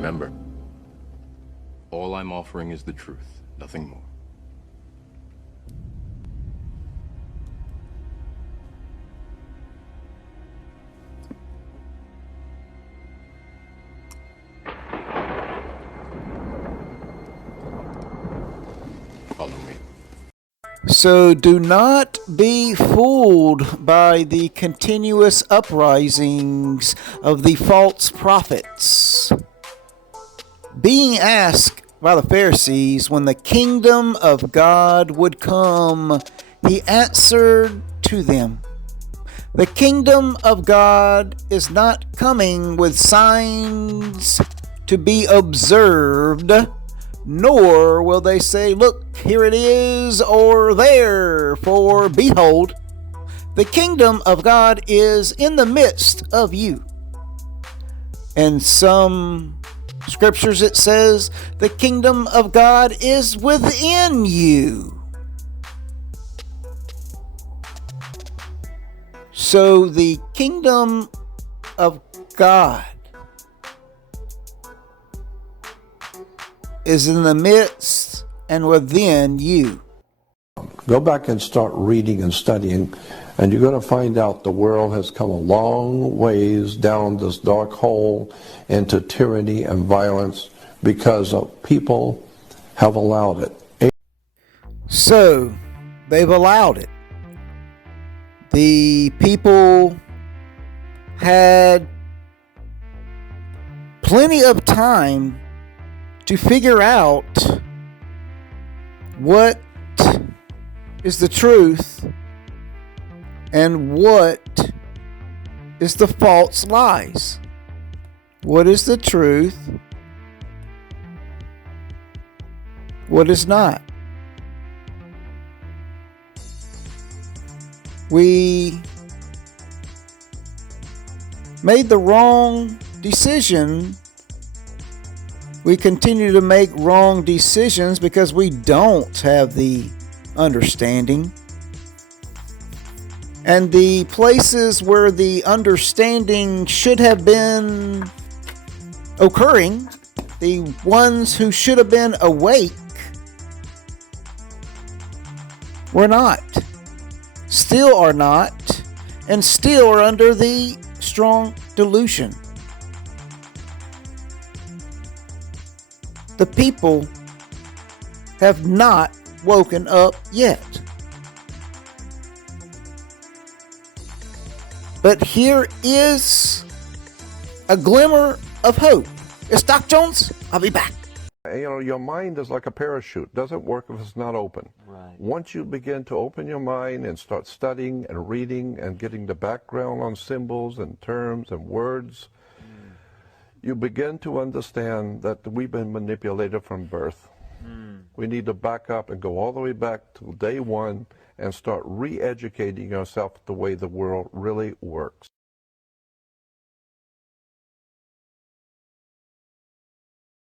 Remember, all I'm offering is the truth, nothing more. Follow me. So do not be fooled by the continuous uprisings of the false prophets. Being asked by the Pharisees when the kingdom of God would come, he answered to them, "The kingdom of God is not coming with signs to be observed, nor will they say, 'Look, here it is,' or 'there,' for behold, the kingdom of God is in the midst of you." In some scriptures it says, "The kingdom of God is within you." So the kingdom of God is in the midst and within you. Go back and start reading and studying, and you're going to find out the world has come a long ways down this dark hole into tyranny and violence because of people have allowed it. So they've allowed it. The people had plenty of time to figure out what is the truth and what is the false lies. What is the truth? What is not? We made the wrong decision. We continue to make wrong decisions because we don't have the understanding. And the places where the understanding should have been occurring, the ones who should have been awake, were not, still are not, and still are under the strong delusion. The people have not woken up yet. But here is a glimmer of hope. It's Doc Jones. I'll be back. You know, your mind is like a parachute. Doesn't work if it's not open. Right. Once you begin to open your mind and start studying and reading and getting the background on symbols and terms and words, you begin to understand that we've been manipulated from birth. We need to back up and go all the way back to day one and start re-educating yourself the way the world really works.